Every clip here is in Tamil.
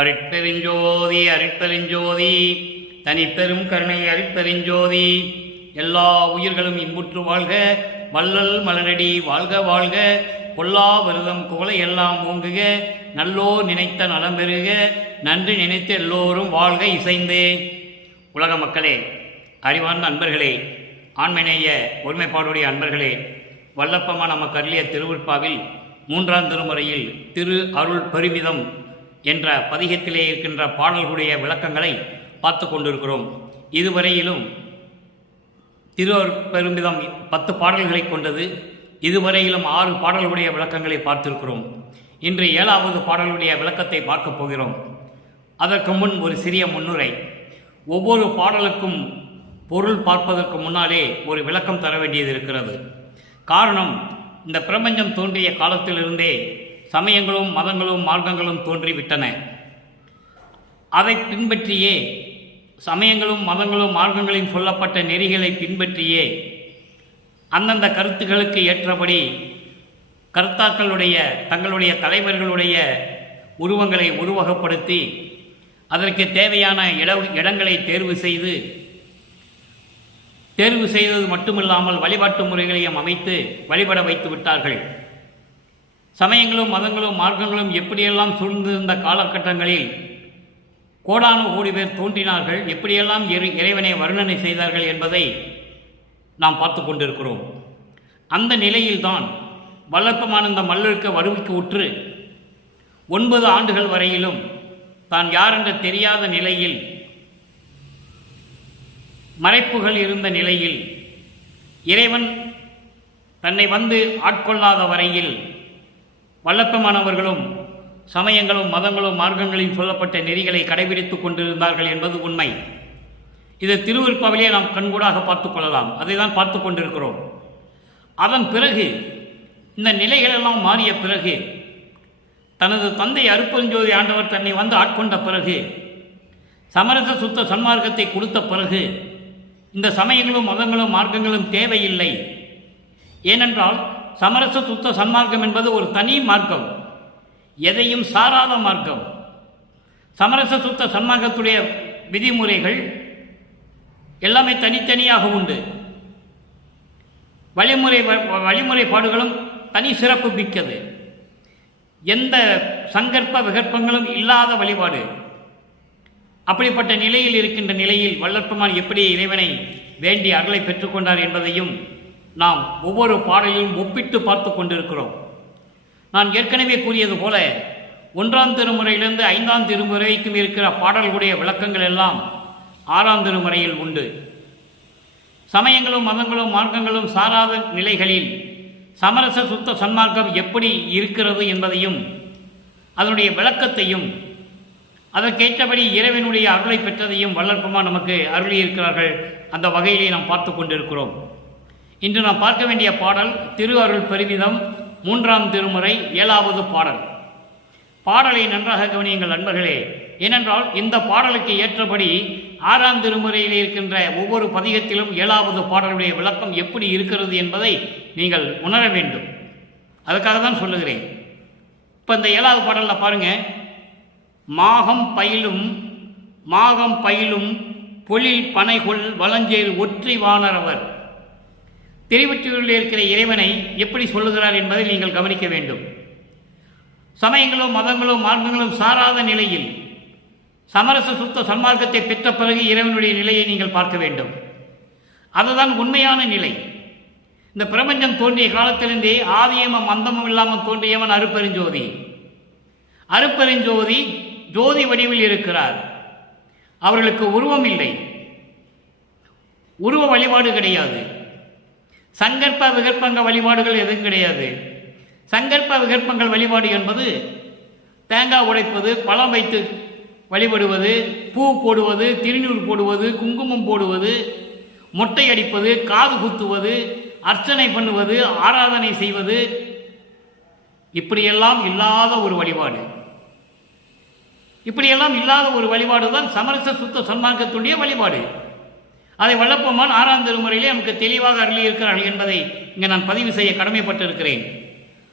அருட்பெருஞ்சோதி அருட்பெருஞ்சோதி தனிப்பெரும் கருணை அருட்பெருஞ்சோதி. எல்லா உயிர்களும் இன்புற்று வாழ்க, வள்ளல் மலரடி வாழ்க வாழ்க, கொல்லா விரதம் குவளை எல்லாம் ஓங்குக, நல்லோ நினைத்த நலம் பெறுக, நன்றி நினைத்து எல்லோரும் வாழ்க இசைந்தே. உலக மக்களே, அறிவார்ந்த அன்பர்களே, ஆண்மநேய ஒருமைப்பாடுடைய அன்பர்களே, வல்லப்பமா நமக்கு அருளிய திருவிற்பாவில் 3ஆம் திருமுறையில் திரு அருள் பெருமிதம் என்ற பதிகத்திலே இருக்கின்ற பாடல்களுடைய விளக்கங்களை பார்த்து கொண்டிருக்கிறோம். இதுவரையிலும் திரு அருள் பெருமிதம் 10 பாடல்களை கொண்டது. இதுவரையிலும் 6 பாடல்களுடைய விளக்கங்களை பார்த்திருக்கிறோம். இன்று 7வது பாடலுடைய விளக்கத்தை பார்க்கப் போகிறோம். அதற்கு முன் ஒரு சிறிய முன்னுரை. ஒவ்வொரு பாடலுக்கும் பொருள் பார்ப்பதற்கு முன்னாலே ஒரு விளக்கம் தர வேண்டியது இருக்கிறது. காரணம், இந்த பிரபஞ்சம் தோன்றிய காலத்திலிருந்தே சமயங்களும் மதங்களும் மார்க்கங்களும் தோன்றிவிட்டன. அதை பின்பற்றியே சமயங்களும் மதங்களும் மார்க்கங்களின் சொல்லப்பட்ட நெறிகளை பின்பற்றியே அந்தந்த கருத்துக்களுக்கு ஏற்றபடி கர்த்தாக்களுடைய தங்களுடைய தலைவர்களுடைய உருவங்களை உருவகப்படுத்தி அதற்கு தேவையான இடங்களை தேர்வு செய்தது மட்டுமில்லாமல் வழிபாட்டு முறைகளையும் அமைத்து வழிபட வைத்து விட்டார்கள். சமயங்களும் மதங்களும் மார்க்கங்களும் எப்படியெல்லாம் சூழ்ந்திருந்த காலகட்டங்களில் கோடான கோடி பேர் தோன்றினார்கள், எப்படியெல்லாம் இறைவனை வர்ணனை செய்தார்கள் என்பதை நாம் பார்த்து கொண்டிருக்கிறோம். அந்த நிலையில்தான் வல்லற்பமான இந்த மல்லருக்கு வறுமைக்கு உற்று 9 ஆண்டுகள் வரையிலும் தான் யார் என்று தெரியாத நிலையில், மறைப்புகள் இருந்த நிலையில், இறைவன் தன்னை வந்து ஆட்கொள்ளாத வரையில் வல்லப்பமானவர்களும் சமயங்களும் மதங்களும் மார்க்கங்களில் சொல்லப்பட்ட நெறிகளை கடைபிடித்துக் கொண்டிருந்தார்கள் என்பது உண்மை. இது திருவிற்பாவிலே நாம் கண்கூடாக பார்த்து கொள்ளலாம். அதை தான் பார்த்து கொண்டிருக்கிறோம். அதன் பிறகு இந்த நிலைகளெல்லாம் மாறிய பிறகு, தனது தந்தை அருட்பெருஞ்சோதி ஆண்டவர் தன்னை வந்து ஆட்கொண்ட பிறகு, சமரச சுத்த சன்மார்க்கத்தை கொடுத்த பிறகு, இந்த சமயங்களும் மதங்களும் மார்க்கங்களும் தேவையில்லை. ஏனென்றால் சமரச சுத்த சன்மார்க்கம் என்பது ஒரு தனி மார்க்கம், எதையும் சாராத மார்க்கம். சமரச சுத்த சன்மார்க்கத்துடைய விதிமுறைகள் எல்லாமே தனித்தனியாக உண்டு. வழிமுறைப்பாடுகளும் தனி சிறப்பு மிக்கது. எந்த சங்கற்ப விகற்பங்களும் இல்லாத வழிபாடு. அப்படிப்பட்ட நிலையில் இருக்கின்ற நிலையில் வல்லற்பமான் எப்படி இறைவனை வேண்டி அருளை பெற்றுக்கொண்டார் என்பதையும் நாம் ஒவ்வொரு பாடலிலும் ஒப்பிட்டு பார்த்து கொண்டிருக்கிறோம். நான் ஏற்கனவே கூறியது போல 1ஆம் திருமுறையிலிருந்து 5ஆம் திருமுறைக்கும் இருக்கிற பாடல்களுடைய விளக்கங்கள் எல்லாம் 6ஆம் திருமுறையில் உண்டு. சமயங்களும் மதங்களும் மார்க்கங்களும் சாராத நிலைகளில் சமரச சுத்த சன்மார்க்கம் எப்படி இருக்கிறது என்பதையும் அதனுடைய விளக்கத்தையும் அதற்கேற்றபடி இறைவனுடைய அருளை பெற்றதையும் வல்லற்பமான் நமக்கு அருளியிருக்கிறார்கள். அந்த வகையிலே நாம் பார்த்து கொண்டிருக்கிறோம். இன்று நாம் பார்க்க வேண்டிய பாடல் திரு அருள் பெருமிதம் 3ஆம் திருமுறை 7வது பாடல். பாடலை நன்றாக கவனியுங்கள் நண்பர்களே. ஏனென்றால் இந்த பாடலுக்கு ஏற்றபடி 6ஆம் திருமுறையில் இருக்கின்ற ஒவ்வொரு பதிகத்திலும் 7வது பாடலுடைய விளக்கம் எப்படி இருக்கிறது என்பதை நீங்கள் உணர வேண்டும். அதுக்காக தான் சொல்லுகிறேன். இப்போ இந்த 7வது பாடலில் பாருங்கள். மாகம் பயிலும் பொழில் பனைகொள் வலஞ்சேர் ஒற்றி வானரவர். திருவொற்றியூரில் இருக்கிற இறைவனை எப்படி சொல்லுகிறார் என்பதை நீங்கள் கவனிக்க வேண்டும். சமயங்களும் மதங்களும் மார்க்கங்களும் சாராத நிலையில் சமரச சுத்த சன்மார்க்கத்தை பெற்ற பிறகு இறைவனுடைய நிலையை நீங்கள் பார்க்க வேண்டும். அதுதான் உண்மையான நிலை. இந்த பிரபஞ்சம் தோன்றிய காலத்திலிருந்தே ஆதியமும் அந்தமும் இல்லாமல் தோன்றியவன் அருட்பெருஞ்சோதி. அருட்பெருஞ்சோதி ஜோதி வடிவில் இருக்கிறார். அவர்களுக்கு உருவம் இல்லை, உருவ வழிபாடு கிடையாது. சங்கற்ப விகற்பங்க வழிபாடுகள் எதுவும் கிடையாது. சங்கற்ப விகற்பங்கள் வழிபாடு என்பது தேங்காய் உடைப்பது, பழம் வைத்து வழிபடுவது, பூ போடுவது, திருநீர் போடுவது, குங்குமம் போடுவது, மொட்டை அடிப்பது, காது குத்துவது, அர்ச்சனை பண்ணுவது, ஆராதனை செய்வது, இப்படியெல்லாம் இல்லாத ஒரு வழிபாடு. இப்படியெல்லாம் இல்லாத ஒரு வழிபாடு தான் சமரச சுத்த சன்மார்க்கத்துடைய வழிபாடு. அதை வல்லப்பமான் 6ஆம் திருமுறையிலே நமக்கு தெளிவாக அருளியிருக்கிறார்கள் என்பதை இங்கே நான் பதிவு செய்ய கடமைப்பட்டிருக்கிறேன்.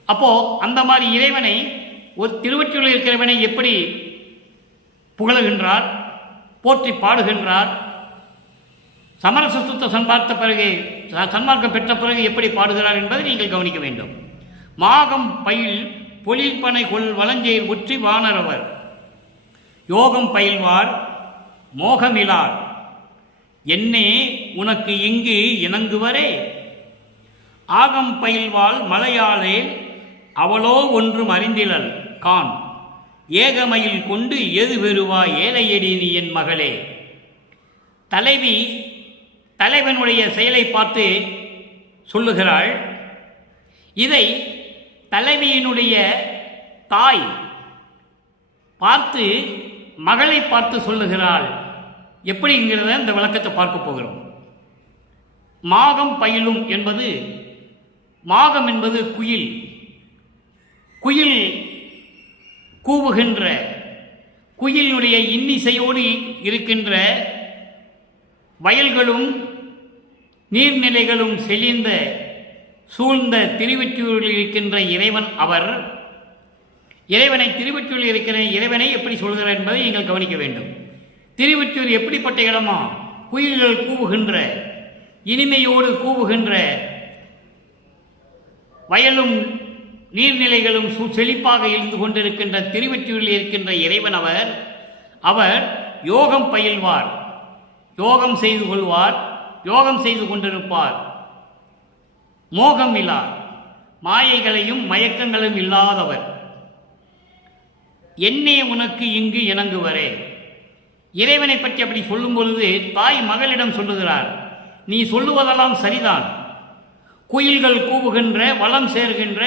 அப்போது அந்த மாதிரி இறைவனை ஒரு திருவொற்றியூரில் இருக்கிறவனை எப்படி புகழுகின்றார், போற்றி பாடுகின்றார். சமரச சுத்த சன்மார்க்க பிறகு சன்மார்க்கம் பெற்ற பிறகு எப்படி பாடுகிறார் என்பதை நீங்கள் கவனிக்க வேண்டும். மாகம் பயில் பொழில்பனை கொள் வலஞ்செயல் ஒற்றி வானரவர் யோகம் பயில்வார் மோகமிலார் என்னே உனக்கு இங்கு இணங்குவரே ஆகம் பயில்வாள் மலையாளே அவளோ ஒன்றும் அறிந்திலல் கான் ஏகமயில் கொண்டு எது பெறுவாய் ஏழையடி நீ என் மகளே. தலைவி தலைவனுடைய செயலை பார்த்து சொல்லுகிறாள். இதை தலைவியினுடைய தாய் பார்த்து மகளை பார்த்து சொல்லுகிறாள். எப்படிங்கிறத இந்த விளக்கத்தை பார்க்க போகிறோம். மாகம் பயிலும் என்பது, மாகம் என்பது குயில். குயில் கூவுகின்ற, குயிலுடைய இன்னிசையோடு இருக்கின்ற வயல்களும் நீர்நிலைகளும் செழிந்த சூழ்ந்த திருவெற்றியூரில் இருக்கின்ற இறைவன் அவர். இறைவனை திருவெற்றியூரில் இருக்கிற இறைவனை எப்படி சொல்கிறார் என்பதை நீங்கள் கவனிக்க வேண்டும். திருவெற்றியூர் எப்படிப்பட்ட இடமா? குயில்கள் கூவுகின்ற, இனிமையோடு கூவுகின்ற, வயலும் நீர்நிலைகளும் செழிப்பாக இருந்து கொண்டிருக்கின்ற திருவெற்றியூரில் இருக்கின்ற இறைவன் அவர். அவர் யோகம் பயில்வார், யோகம் செய்து கொள்வார், யோகம் செய்து கொண்டிருப்பார். மோகம் இல்லார், மாயைகளையும் மயக்கங்களும் இல்லாதவர். என்னே உனக்கு இங்கு இணங்குவரே. இறைவனை பற்றி அப்படி சொல்லும் பொழுது தாய் மகளிடம் சொல்லுகிறார், நீ சொல்லுவதெல்லாம் சரிதான். குயில்கள் கூவுகின்ற, வளம் சேர்கின்ற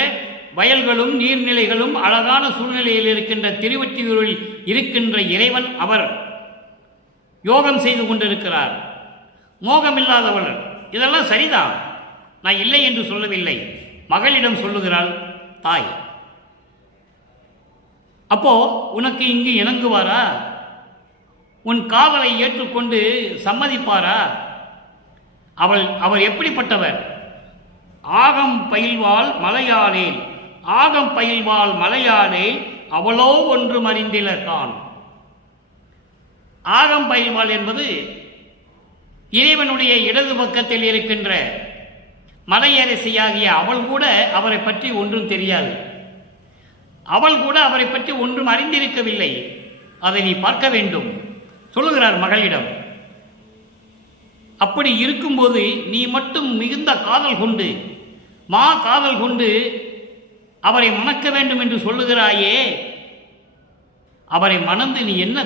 வயல்களும் நீர்நிலைகளும் அழகான சூழ்நிலையில் இருக்கின்ற திருவெற்றியூரில் இருக்கின்ற இறைவன் அவர். யோகம் செய்து கொண்டிருக்கிறார், மோகமில்லாதவள். இதெல்லாம் சரிதான், நான் இல்லை என்று சொல்லவில்லை. மகளிடம் சொல்லுகிறாள் தாய். அப்போ உனக்கு இங்கு இணங்குவாரா? உன் காதலை ஏற்றுக்கொண்டு சம்மதிப்பாரா? அவர் எப்படிப்பட்டவர்? ஆகம் பயில்வாள் மலையாளே, ஆகம் பயில்வாள் மலையாளே அவளோ ஒன்றும் அறிந்திலர்கான். ஆகம் பயில்வாள் என்பது இறைவனுடைய இடது பக்கத்தில் இருக்கின்ற மலையரசியாகிய அவள் கூட அவரை பற்றி ஒன்றும் தெரியாது. அவள் கூட அவரை பற்றி ஒன்றும் அறிந்திருக்கவில்லை. அதை நீ பார்க்க வேண்டும் சொல்லுகிறார் மகளிடம். அப்படி இருக்கும்போது நீ மட்டும் மிகுந்த காதல் கொண்டு, காதல் கொண்டு அவரை மணக்க வேண்டும் என்று சொல்லுகிறாயே, அவரை மணந்து நீ என்ன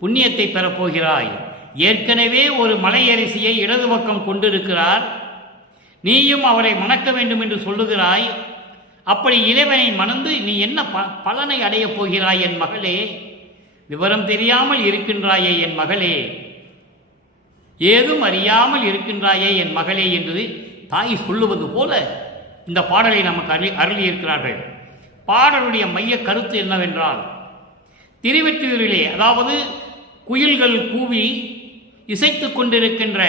புண்ணியத்தை பெறப்போகிறாய்? ஏற்கனவே ஒரு மலையரசியை இடது பக்கம் கொண்டிருக்கிறார், நீயும் அவரை மணக்க வேண்டும் என்று சொல்லுகிறாய். அப்படி இறைவனை மணந்து நீ என்ன பலனை அடையப் போகிறாய் என் மகளே? விவரம் தெரியாமல் இருக்கின்றாயே என் மகளே, ஏதும் அறியாமல் இருக்கின்றாயே என் மகளே என்று தாய் சொல்லுவது போல இந்த பாடலை நமக்கு அருளியிருக்கிறார்கள். பாடலுடைய மைய கருத்து என்னவென்றால், திருவெற்றியூரிலே, அதாவது குயில்கள் கூவி இசைத்து கொண்டிருக்கின்ற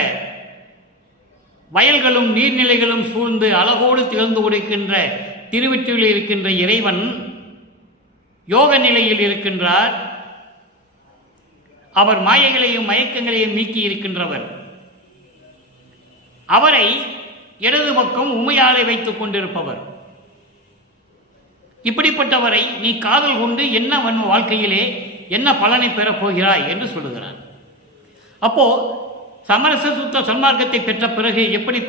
வயல்களும் நீர்நிலைகளும் சூழ்ந்து அழகோடு திகழ்ந்து கொடுக்கின்ற திருவெற்றியூரில் இருக்கின்ற இறைவன் யோக நிலையில் இருக்கின்றார். அவர் மாயைகளையும் மயக்கங்களையும் நீக்கி இருக்கின்றவர். அவரை இடது பக்கம் உமையாலை வைத்துக் கொண்டிருப்பவர். இப்படிப்பட்டவரை நீ காதல் கொண்டு என்ன வாழ்க்கையிலே என்ன பலனை பெறப் போகிறாய் என்று சொல்லுகிறார். அப்போ சமரச சுத்த சன்மார்க்கத்தை பெற்ற பிறகு எப்படி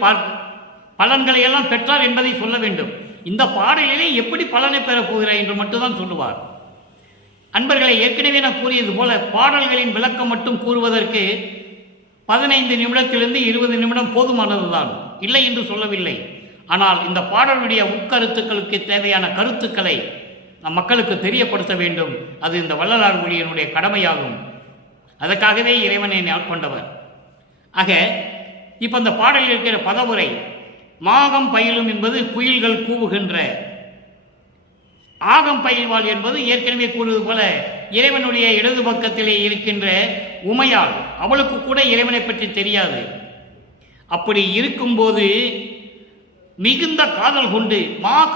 பலன்களை எல்லாம் பெற்றார் என்பதை சொல்ல வேண்டும். இந்த பாடலிலே எப்படி பலனை பெறப் போகிறாய் என்று மட்டும்தான் சொல்லுவார். அன்பர்களை, ஏற்கனவே நான் கூறியது போல பாடல்களின் விளக்கம் மட்டும் கூறுவதற்கு 15 நிமிடத்திலிருந்து 20 நிமிடம் போதுமானதுதான், இல்லை என்று சொல்லவில்லை. ஆனால் இந்த பாடலுடைய உட்கருத்துக்களுக்கு தேவையான கருத்துக்களை நம் மக்களுக்கு தெரியப்படுத்த வேண்டும். அது இந்த வள்ளலார் மொழியினுடைய கடமையாகும். அதற்காகவே இறைவனை கொண்டவர். ஆக இப்போ இந்த பாடலில் இருக்கிற பதவுரை, மாகம் பயிலும் என்பது குயில்கள் கூவுகின்ற, ஆகம் பயில்வாள் என்பது ஏற்கனவே கூறுவது போல இறைவனுடைய இடது பக்கத்திலே இருக்கின்ற உமையாள். அவளுக்கு கூட இறைவனை பற்றி தெரியாது. அப்படி இருக்கும்போது மிகுந்த காதல் கொண்டு,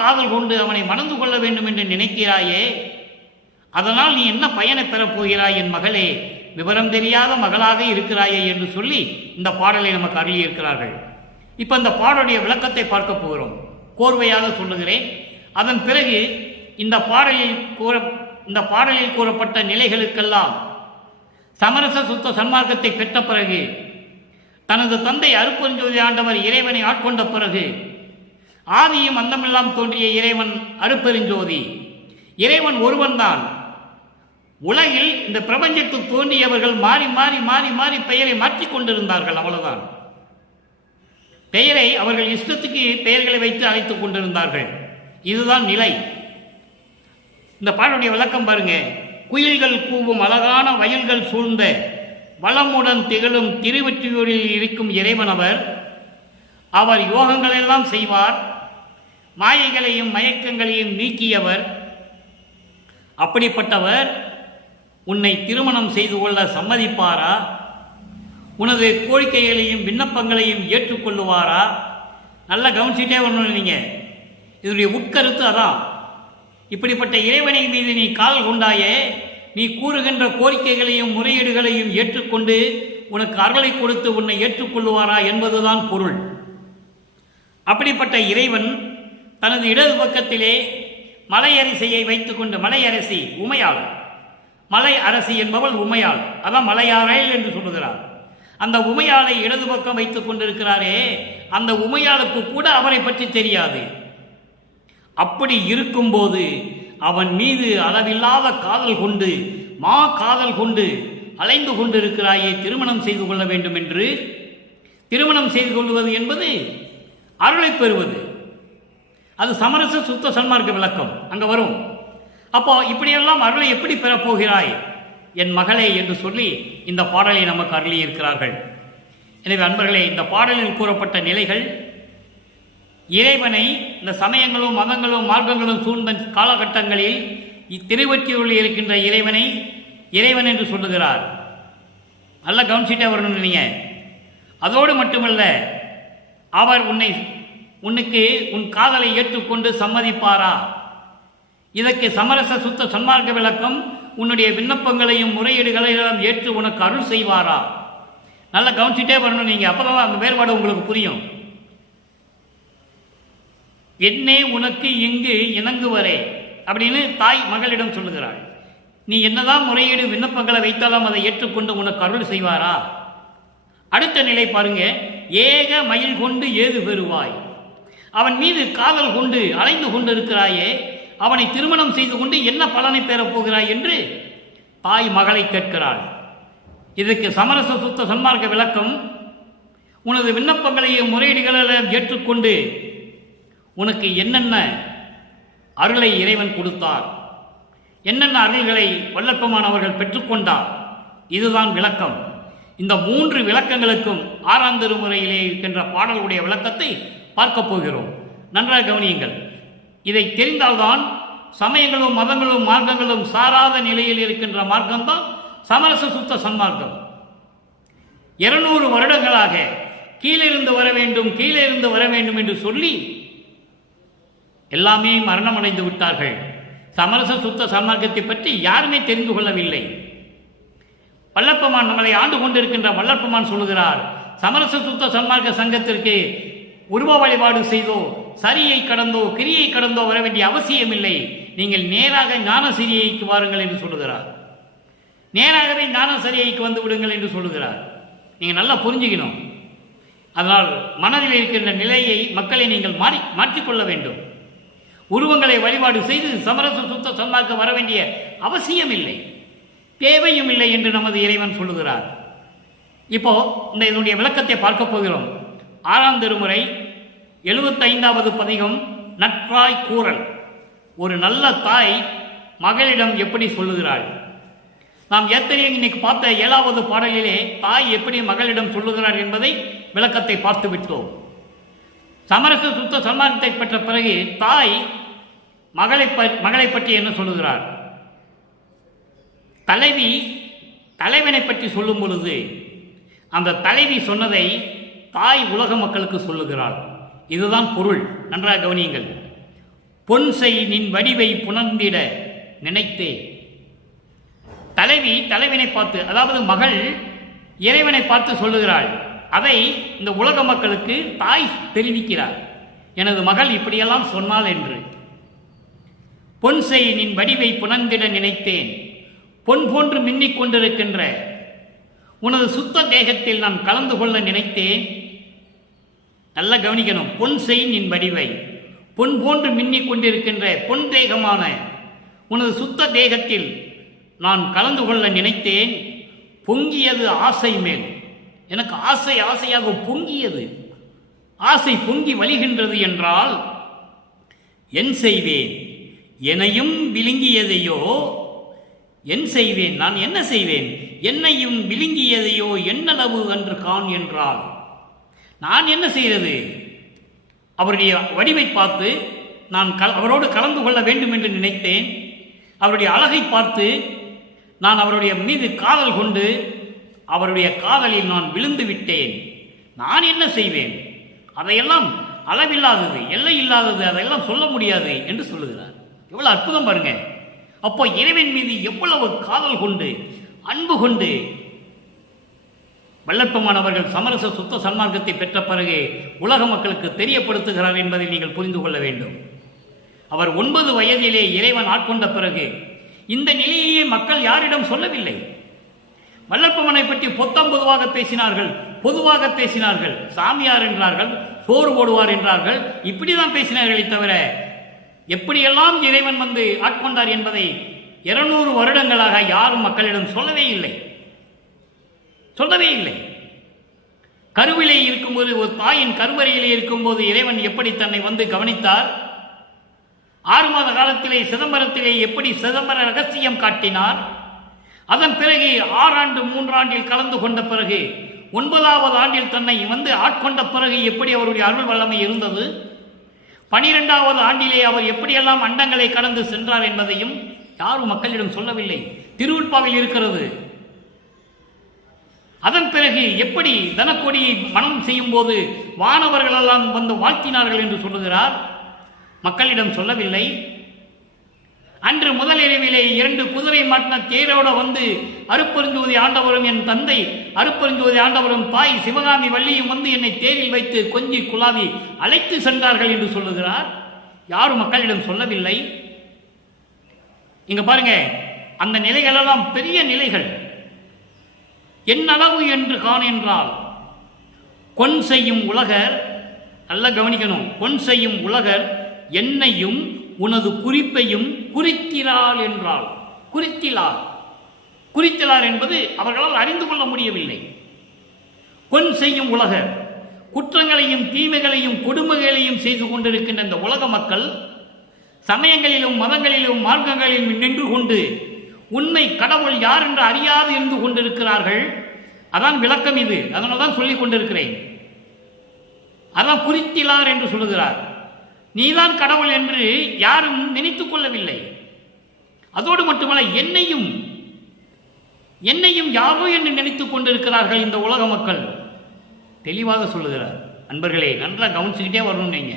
காதல் கொண்டு அவனை மணந்து கொள்ள வேண்டும் என்று நினைக்கிறாயே, அதனால் நீ என்ன பயனை பெறப் போகிறாய் என் மகளே, விவரம் தெரியாத மகளாக இருக்கிறாயே என்று சொல்லி இந்த பாடலை நமக்கு அருளி இருக்கிறார்கள். இப்போ இந்த பாடலுடைய விளக்கத்தை பார்க்க போகிறோம். கோர்வையாக சொல்லுகிறேன். அதன் பிறகு இந்த பாடலில் கூறப்பட்ட நிலைகளுக்கெல்லாம் சமரச சுத்த சன்மார்க்கத்தை பெற்ற பிறகு, தனது தந்தை அருட்பெருஞ்சோதி ஆண்டவர் இறைவனை ஆட்கொண்ட பிறகு, ஆதியும் அந்தமெல்லாம் தோன்றிய இறைவன் அருட்பெருஞ்சோதி, இறைவன் ஒருவன்தான். உலகில் இந்த பிரபஞ்சத்தில் தோன்றியவர்கள் மாறி மாறி மாறி மாறி பெயரை மாற்றிக் கொண்டிருந்தார்கள். அவ்வளவுதான். பெயரை அவர்கள் இஷ்டத்துக்கு பெயர்களை வைத்து அழைத்துக் கொண்டிருந்தார்கள். இதுதான் நிலை. இந்த பாடலுடைய விளக்கம் பாருங்க. குயில்கள் கூவும் அழகான வயல்கள் சூழ்ந்த வளமுடன் திகழும் திருவெற்றியூரில் இருக்கும் இறைவன் அவர் யோகங்களெல்லாம் செய்வார். மாயைகளையும் மயக்கங்களையும் நீக்கியவர். அப்படிப்பட்டவர் உன்னை திருமணம் செய்து கொள்ள சம்மதிப்பாரா? உனது கோரிக்கைகளையும் விண்ணப்பங்களையும் ஏற்றுக்கொள்ளுவாரா? நல்லா கவனிச்சுட்டே வரணும். நீங்கள் இதனுடைய உட்கருத்து அதான். இப்படிப்பட்ட இறைவனை மீது நீ கால் கொண்டாயே, நீ கூறுகின்ற கோரிக்கைகளையும் முறையீடுகளையும் ஏற்றுக்கொண்டு உனக்கு அருளை கொடுத்து உன்னை ஏற்றுக்கொள்ளுவாரா என்பதுதான் பொருள். அப்படிப்பட்ட இறைவன் தனது இடது பக்கத்திலே மலையரசியை வைத்துக்கொண்டு, மலையரசி உமையாள், மலை அரசி என்பவள் உமையாள், அதான் மலையாறையில் என்று சொல்லுகிறார். அந்த உமையாளை இடது பக்கம் வைத்துக் கொண்டிருக்கிறாரே, அந்த உமையாளுக்கு கூட அவரை பற்றி தெரியாது. அப்படி இருக்கும்போது அவன் மீது அளவில்லாத காதல் கொண்டு, காதல் கொண்டு அலைந்து கொண்டிருக்கிறாயே, திருமணம் செய்து கொள்ள வேண்டும் என்று. திருமணம் செய்து கொள்வது என்பது அருளை பெறுவது. அது சமரச சுத்த சன்மார்க்க விளக்கம் அங்க வரும். அப்போ இப்படியெல்லாம் அருளை எப்படி பெறப்போகிறாய் என் மகளே என்று சொல்லி இந்த பாடலை நமக்கு அருளி இருக்கிறார்கள். எனவே அன்பர்களே, இந்த பாடலில் கூறப்பட்ட நிலைகள் இறைவனை இந்த சமயங்களும் மதங்களும் மார்க்கங்களும் சூழ்ந்த காலகட்டங்களில் இத்திருவெற்றியூரில் இருக்கின்ற இறைவனை இறைவன் என்று சொல்லுகிறார். நல்லா கவனிச்சுட்டே வரணும் நீங்க. அதோடு மட்டுமல்ல, அவர் உன்னுக்கு உன் காதலை ஏற்றுக்கொண்டு சம்மதிப்பாரா? இதற்கு சமரச சுத்த சன்மார்க்க விளக்கம், உன்னுடைய விண்ணப்பங்களையும் முறையீடுகளையும் ஏற்று உனக்கு அருள் செய்வாரா? நல்லா கவனிச்சுட்டே வரணும் நீங்க. அப்பதான் அந்த வேறுபாடு உங்களுக்கு புரியும். என்னே உனக்கு இங்கு இணங்குவரே அப்படின்னு தாய் மகளிடம் சொல்லுகிறாள். நீ என்னதான் முறையீடு விண்ணப்பங்களை வைத்தாலும் அதை ஏற்றுக்கொண்டு உனக்கு அருள் செய்வாரா? அடுத்த நிலை பாருங்க. ஏக மயில் கொண்டு ஏது பெறுவாய். அவன் மீது காதல் கொண்டு அலைந்து கொண்டு இருக்கிறாயே, அவனை திருமணம் செய்து கொண்டு என்ன பலனை பெறப் போகிறாய் என்று தாய் மகளை கேட்கிறாள். இதற்கு சமரச சுத்த சன்மார்க்க விளக்கம், உனது விண்ணப்பங்களையும் முறையீடுகளையும் ஏற்றுக்கொண்டு உனக்கு என்னென்ன அருளை இறைவன் கொடுத்தார், என்னென்ன அருள்களை வல்லற்பமானவர்கள் பெற்றுக்கொண்டார், இதுதான் விளக்கம். இந்த 3 விளக்கங்களுக்கும் 6ஆம் திருமுறையிலே இருக்கின்ற பாடலுடைய விளக்கத்தை பார்க்க போகிறோம். நன்றாக கவனியுங்கள். இதை தெரிந்தால்தான் சமயங்களும் மதங்களும் மார்க்கங்களும் சாராத நிலையில் இருக்கின்ற மார்க்கம்தான் சமரச சுத்த சன்மார்க்கம். 200 வருடங்களாக கீழிருந்து வர வேண்டும், கீழே இருந்து வர வேண்டும் என்று சொல்லி எல்லாமே மரணம் அடைந்து விட்டார்கள். சமரச சுத்த சன்மார்க்கத்தை பற்றி யாருமே தெரிந்து கொள்ளவில்லை. வல்லற்பமான் நம்மளை ஆண்டு கொண்டிருக்கின்ற வல்லற்பமான் சொல்லுகிறார், சமரச சுத்த சன்மார்க்க சங்கத்திற்கு உருவ வழிபாடு செய்தோ, சரியை கடந்தோ, கிரியை கடந்தோ வர வேண்டிய அவசியம் இல்லை. நீங்கள் நேராக ஞான சிரியைக்கு வாருங்கள் என்று சொல்லுகிறார். நேராகவே ஞான சரியைக்கு வந்து விடுங்கள் என்று சொல்லுகிறார். நீங்கள் நல்லா புரிஞ்சுக்கணும். அதனால் மனதில் இருக்கின்ற நிலையை மக்களை நீங்கள் மாற்றிக்கொள்ள வேண்டும். உருவங்களை வழிபாடு செய்து சமரச சுத்த சன்மார்க்க வர வேண்டிய அவசியம் இல்லை, தேவையும் இல்லை என்று நமது இறைவன் சொல்லுகிறார். இப்போ இதனுடைய விளக்கத்தை பார்க்க போகிறோம். 6ஆம் திருமுறை 75வது பதிகம் நற்றாய் கூறல். ஒரு நல்ல தாய் மகளிடம் எப்படி சொல்லுகிறாள்? நாம் ஏற்கனவே இன்னைக்கு பார்த்த 7வது பாடலிலே தாய் எப்படி மகளிடம் சொல்லுகிறார் என்பதை விளக்கத்தை பார்த்து விட்டோம். சமரச சுத்த சன்மார்க்கத்தை பெற்ற பிறகு தாய் மகளை பற்றி என்ன சொல்லுகிறார்? தலைவனை பற்றி சொல்லும் பொழுது அந்த தலைவி சொன்னதை தாய் உலக மக்களுக்கு சொல்லுகிறாள். இதுதான் பொருள். நன்றாக கவனியுங்கள். பொன் செய் நின் வடிவை புணர்ந்திட நினைத்தே தலைவினை பார்த்து, அதாவது மகள் இறைவனை பார்த்து சொல்லுகிறாள். அதை இந்த உலக மக்களுக்கு தாய் தெரிவிக்கிறார். எனது மகள் இப்படியெல்லாம் சொன்னாள் என்று. பொன் செய் நின் வடிவை புணர்ந்திட நினைத்தேன், பொன் போன்று மின்னிக் கொண்டிருக்கின்ற உனது சுத்த தேகத்தில் நான் கலந்து கொள்ள நினைத்தேன். நல்லா கவனிக்கணும். பொன் செய் நின் வடிவை, பொன் போன்று மின்னிக் கொண்டிருக்கின்ற பொன் தேகமான உனது சுத்த தேகத்தில் நான் கலந்து கொள்ள நினைத்தேன். பொங்கியது ஆசை மேல், எனக்கு ஆசையாக பொங்கியது, ஆசை பொங்கி வழிகின்றது என்றால் என் செய்வேன்? என்னையும் விழுங்கியதையோ என் செய்வேன்? நான் என்ன செய்வேன்? என்னையும் விழுங்கியதையோ என்னளவு அன்று காண் என்றால் நான் என்ன செய்வது? அவருடைய வடிவை பார்த்து நான் அவரோடு கலந்து கொள்ள வேண்டும் என்று நினைத்தேன். அவருடைய அழகை பார்த்து நான் அவருடைய மீது காதல் கொண்டு அவருடைய காதலில் நான் விழுந்து விட்டேன். நான் என்ன செய்வேன்? அதையெல்லாம் அளவில்லாதது, எல்லை இல்லாதது, அதையெல்லாம் சொல்ல முடியாது என்று சொல்லுகிறார். எவ்வளவு அற்புதம் பாருங்க. அப்போ இறைவன் மீது எவ்வளவு காதல் கொண்டு அன்பு கொண்டு வல்லற்பமானவர்கள் சமரச சுத்த சன்மார்க்கத்தை பெற்ற பிறகு உலக மக்களுக்கு தெரியப்படுத்துகிறார் என்பதை நீங்கள் புரிந்து கொள்ள வேண்டும். அவர் 9 வயதிலே இறைவன் ஆட்கொண்ட பிறகு இந்த நிலையையே மக்கள் யாரிடம் சொல்லவில்லை. வல்லற்பமனை பற்றி பொத்தாம் பொதுவாக பேசினார்கள். சாமியார் என்றார்கள், சோறு போடுவார் என்றார்கள், இப்படிதான் பேசினார்களே தவிர எப்படியெல்லாம் இறைவன் வந்து ஆட்கொண்டார் என்பதை 200 வருடங்களாக யாரும் மக்களிடம் சொல்லவே இல்லை. கருவிலே இருக்கும்போது, ஒரு தாயின் கருவறையிலே இருக்கும்போது இறைவன் எப்படி தன்னை வந்து கவனித்தார், 6 மாத காலத்திலே சிதம்பரத்திலே எப்படி சிதம்பர ரகசியம் காட்டினார், அதன் பிறகு 6 ஆண்டு 3 ஆண்டில் கலந்து கொண்ட பிறகு 9வது ஆண்டில் தன்னை வந்து ஆட்கொண்ட பிறகு எப்படி அவருடைய அருள் வல்லமை இருந்தது, 12வது ஆண்டிலே அவர் எப்படியெல்லாம் அண்டங்களை கடந்து சென்றார் என்பதையும் யாரும் மக்களிடம் சொல்லவில்லை. திருவுற்பாவில் இருக்கிறது. அதன் பிறகு எப்படி தனக்கொடியை மனம் செய்யும் போது வானவர்களெல்லாம் வந்து வாழ்த்தினார்கள் என்று சொல்லுகிறார். மக்களிடம் சொல்லவில்லை. அன்று முதல் இரவிலே 2 குதிரை மாட்டின தேரோட வந்து அருப்பெருஞ்சோதி ஆண்டவரும் என் தந்தை அருப்பெருஞ்சோதி ஆண்டவரும் தாய் சிவகாமி வள்ளியும் வந்து என்னை தேரில் வைத்து கொஞ்சி குலாவி அழைத்து சென்றார்கள் என்று சொல்லுகிறார். யாரும் மக்களிடம் சொல்லவில்லை. இங்க பாருங்க, அந்த நிலைகளெல்லாம் பெரிய நிலைகள். என்னளவு என்று காண என்றால் கொன் செய்யும் உலகர், நல்லா கவனிக்கணும், கொன் செய்யும் உலகர் என்னையும் உனது குறிப்பையும் குறித்திலார் என்றால், குறித்திலார் என்பது அவர்களால் அறிந்து கொள்ள முடியவில்லை. கொன் செய்யும் உலகர், குற்றங்களையும் தீமைகளையும் கொடுமைகளையும் செய்து கொண்டிருக்கின்ற இந்த உலக மக்கள் சமயங்களிலும் மதங்களிலும் மார்க்கங்களிலும் நின்று கொண்டு உண்மை கடவுள் யார் என்று அறியாது இருந்து கொண்டிருக்கிறார்கள். அதான் விளக்கம் இது. அதனால தான் சொல்லிக் கொண்டிருக்கிறேன். அதான் குறித்திலார் என்று சொல்லுகிறார். நீதான் கடவுள் என்று யாரும் நினைத்துக் கொள்ளவில்லை. அதோடு மட்டுமல்ல, என்னையும் யாரோ என்று நினைத்துக் கொண்டிருக்கிறார்கள் இந்த உலக மக்கள். தெளிவாக சொல்லுகிறார். அன்பர்களே, நன்றாக கவனிச்சுக்கிட்டே வரணும். நீங்க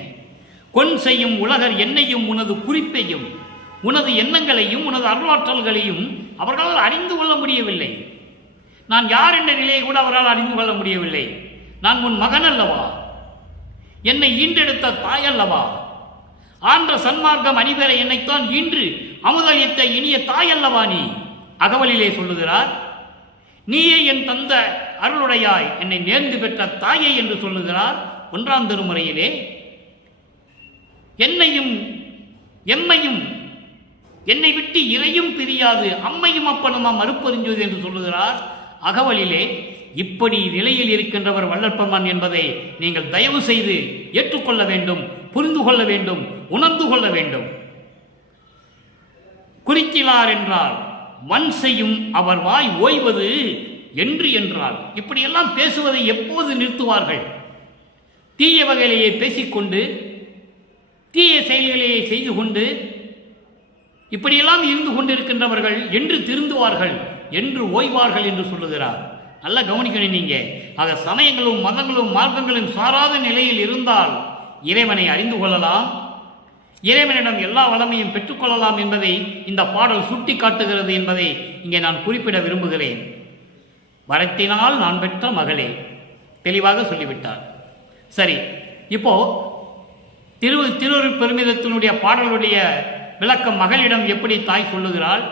கொன் செய்யும் உலகர் என்னையும் உனது குறிப்பையும் உனது எண்ணங்களையும் உனது அருளாற்றல்களையும் அவர்களால் அறிந்து கொள்ள முடியவில்லை. நான் யார் என்ற நிலையை கூட அவரால் அறிந்து கொள்ள முடியவில்லை. நான் உன் மகன் அல்லவா, என்னை ஈண்டெடுத்த தாய் அல்லவா, ஆன்ற சன்மார்க்கம் அணிபெற என்னைத்தான் ஈன்று அமுதளித்த இனிய தாய் அல்லவா நீ. அகவலிலே சொல்லுகிறார். நீயே என் தந்த அருளுடையாய் என்னை நேர்ந்து பெற்ற தாயை என்று சொல்லுகிறார் 1ஆம் திருமுறையிலே. என்னையும் எம்மையும் என்னை விட்டு இறையும் பிரியாது அம்மையும் அப்பனுமாம் அருப்பெருஞ்சோதி என்று சொல்லுகிறார் அகவலிலே. இப்படி நிலையில் இருக்கின்றவர் வல்லற்பமான் என்பதை நீங்கள் தயவு செய்து ஏற்றுக்கொள்ள வேண்டும், புரிந்து கொள்ள வேண்டும், உணர்ந்து கொள்ள வேண்டும். குறித்திலார் என்றால் வன் செய்யும் அவர் வாய் ஓய்வது என்று என்றால் இப்படியெல்லாம் பேசுவதை எப்போது நிறுத்துவார்கள்? தீய வகையிலேயே பேசிக்கொண்டு தீய செயல்களையே செய்து கொண்டு இப்படியெல்லாம் இருந்து கொண்டிருக்கின்றவர்கள் என்று திருந்துவார்கள், என்று ஓய்வார்கள் என்று சொல்லுகிறார். நல்லா கவனிக்கணும் நீங்க. ஆக சமயங்களும் மதங்களும் மார்க்கங்களும் சாராத நிலையில் இருந்தால் இறைவனை அறிந்து கொள்ளலாம். இறைவனிடம் எல்லா வளமையும் பெற்றுக்கொள்ளலாம் என்பதை இந்த பாடல் சுட்டி காட்டுகிறது என்பதை இங்கே நான் குறிப்பிட விரும்புகிறேன். வரத்தினால் நான் பெற்ற மகளே, தெளிவாக சொல்லிவிட்டார். சரி, இப்போ திருவருட் பெருமிதத்தினுடைய பாடலுடைய விளக்கம் மகளிடம் எப்படி தாய் சொல்லுகிறாள்,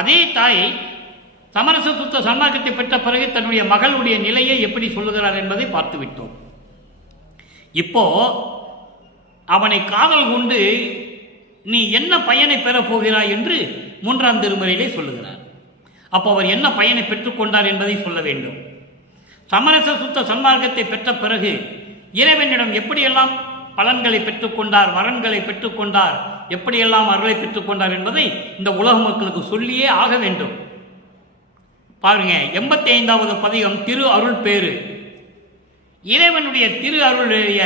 அதே தாய் சமரச சுத்த சன்மார்க்கத்தை பெற்ற பிறகு தன்னுடைய மகளுடைய நிலையை எப்படி சொல்லுகிறார் என்பதை பார்த்துவிட்டோம். இப்போ அவனை காதல் கொண்டு நீ என்ன பயனை பெறப் போகிறாய் என்று 3ஆம் திருமுறையிலே சொல்லுகிறார். அப்போ அவர் என்ன பயனை பெற்றுக்கொண்டார் என்பதை சொல்ல வேண்டும். சமரச சுத்த சன்மார்க்கத்தை பெற்ற பிறகு இறைவனிடம் எப்படியெல்லாம் பலன்களை பெற்றுக்கொண்டார், வரன்களை பெற்றுக்கொண்டார், எப்படியெல்லாம் அருளை பெற்றுக்கொண்டார் என்பதை இந்த உலக மக்களுக்கு சொல்லியே ஆக வேண்டும். பாருங்க, 85வது பதிகம் திரு அருள் பேரு. இறைவனுடைய திரு அருளுடைய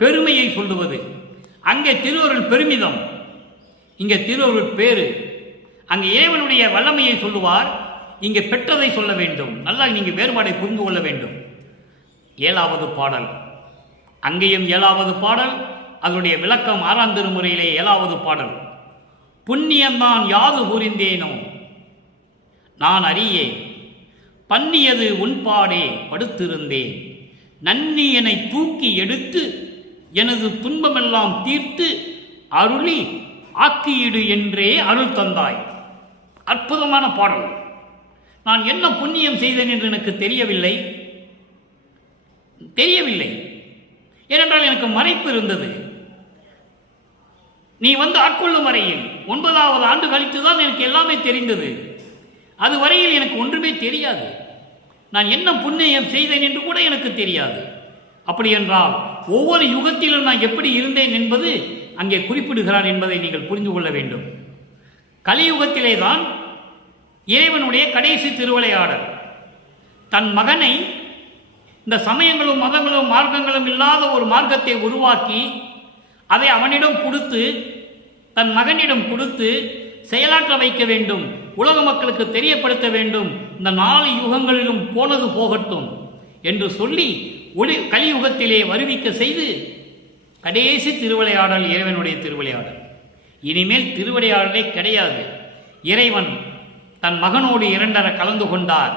பெருமையை சொல்லுவது. அங்கே திருவருள் பெருமிதம், இங்கே திருவருள் பேரு. அங்கே இறைவனுடைய வல்லமையை சொல்லுவார், இங்கே பெற்றதை சொல்ல வேண்டும். நல்லா நீங்கள் வேறுபாடை புரிந்து கொள்ள வேண்டும். 7வது பாடல், அங்கேயும் 7வது பாடல், அதனுடைய விளக்கம் 6ஆம் திருமுறையிலே 7வது பாடல். புண்ணியம்தான் யாது புரிந்தேனோ நான் அறியேன், பண்ணியது உன்பாடே படுத்திருந்தேன், நன்னியனை தூக்கி எடுத்து எனது துன்பமெல்லாம் தீர்த்து அருளி ஆக்கியிடு என்றே அருள் தந்தாய். அற்புதமான பாடல். நான் என்ன புண்ணியம் செய்தேன் என்று எனக்கு தெரியவில்லை. ஏனென்றால் எனக்கு மறைப்பு இருந்தது. நீ வந்து ஆட்கொள்ளும் வரையில் 9வது ஆண்டு கழித்துதான் எனக்கு எல்லாமே தெரிந்தது. அது வரையில் எனக்கு ஒன்றுமே தெரியாது. நான் என்ன புண்ணியம் செய்தேன் என்று கூட எனக்கு தெரியாது. அப்படி என்றால் ஒவ்வொரு யுகத்திலும் நான் எப்படி இருந்தேன் என்பது அங்கே குறிப்பிடுகிறார் என்பதை நீங்கள் புரிந்து கொள்ள வேண்டும். கலியுகத்திலே தான் இறைவனுடைய கடைசி திருவிளையாடல். தன் மகனை இந்த சமயங்களும் மதங்களும் மார்க்கங்களும் இல்லாத ஒரு மார்க்கத்தை உருவாக்கி அதை அவனிடம் கொடுத்து, தன் மகனிடம் கொடுத்து செயலாற்ற வைக்க வேண்டும், உலக மக்களுக்கு தெரியப்படுத்த வேண்டும். இந்த 4 யுகங்களிலும் போனது போகட்டும் என்று சொல்லி கலியுகத்திலே வருவிக்க செய்து கடைசி திருவிளையாடல் இறைவனுடைய திருவிளையாடல். இனிமேல் திருவிளையாடலே கிடையாது. இறைவன் தன் மகனோடு 2 கலந்து கொண்டார்.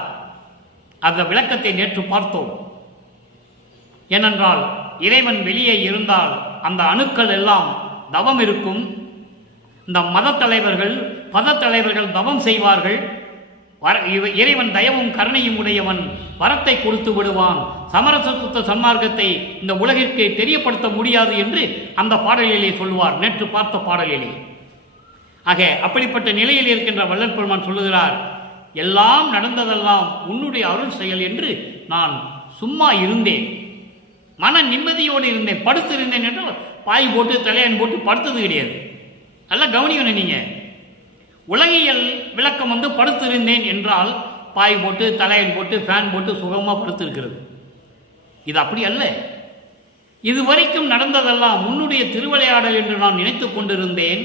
அந்த விளக்கத்தை நேற்று பார்த்தோம். ஏனென்றால் இறைவன் வெளியே இருந்தால் அந்த அணுக்கள் எல்லாம் தவம் இருக்கும். இந்த மத தலைவர்கள் பத தலைவர்கள் தவம் செய்வார்கள். இறைவன் தயவும் கருணையும் உடையவன், வரத்தை கொடுத்து விடுவான். சமரச சுத்த சன்மார்க்கத்தை இந்த உலகிற்கு தெரியப்படுத்த முடியாது என்று அந்த பாடலிலே சொல்லுவார், நேற்று பார்த்த பாடலிலே. ஆக அப்படிப்பட்ட நிலையில் இருக்கின்ற வள்ளல் பெருமான் சொல்லுகிறார், எல்லாம் நடந்ததெல்லாம் உன்னுடைய அருள் செயல் என்று நான் சும்மா இருந்தேன், மன நிம்மதியோடு இருந்தேன். படுத்திருந்தேன் என்று பாய் போட்டு தலையன் போட்டு படுத்தது கிடையாது. நல்லா கவனிக்கணும். நீங்கள் உலகியல் விளக்கம் வந்து படுத்திருந்தேன் என்றால் பாய் போட்டு தலையன் போட்டு ஃபேன் போட்டு சுகமாக படுத்திருக்கிறது. இது அப்படி அல்ல. இதுவரைக்கும் நடந்ததெல்லாம் உன்னுடைய திருவிளையாடல் என்று நான் நினைத்து கொண்டிருந்தேன்.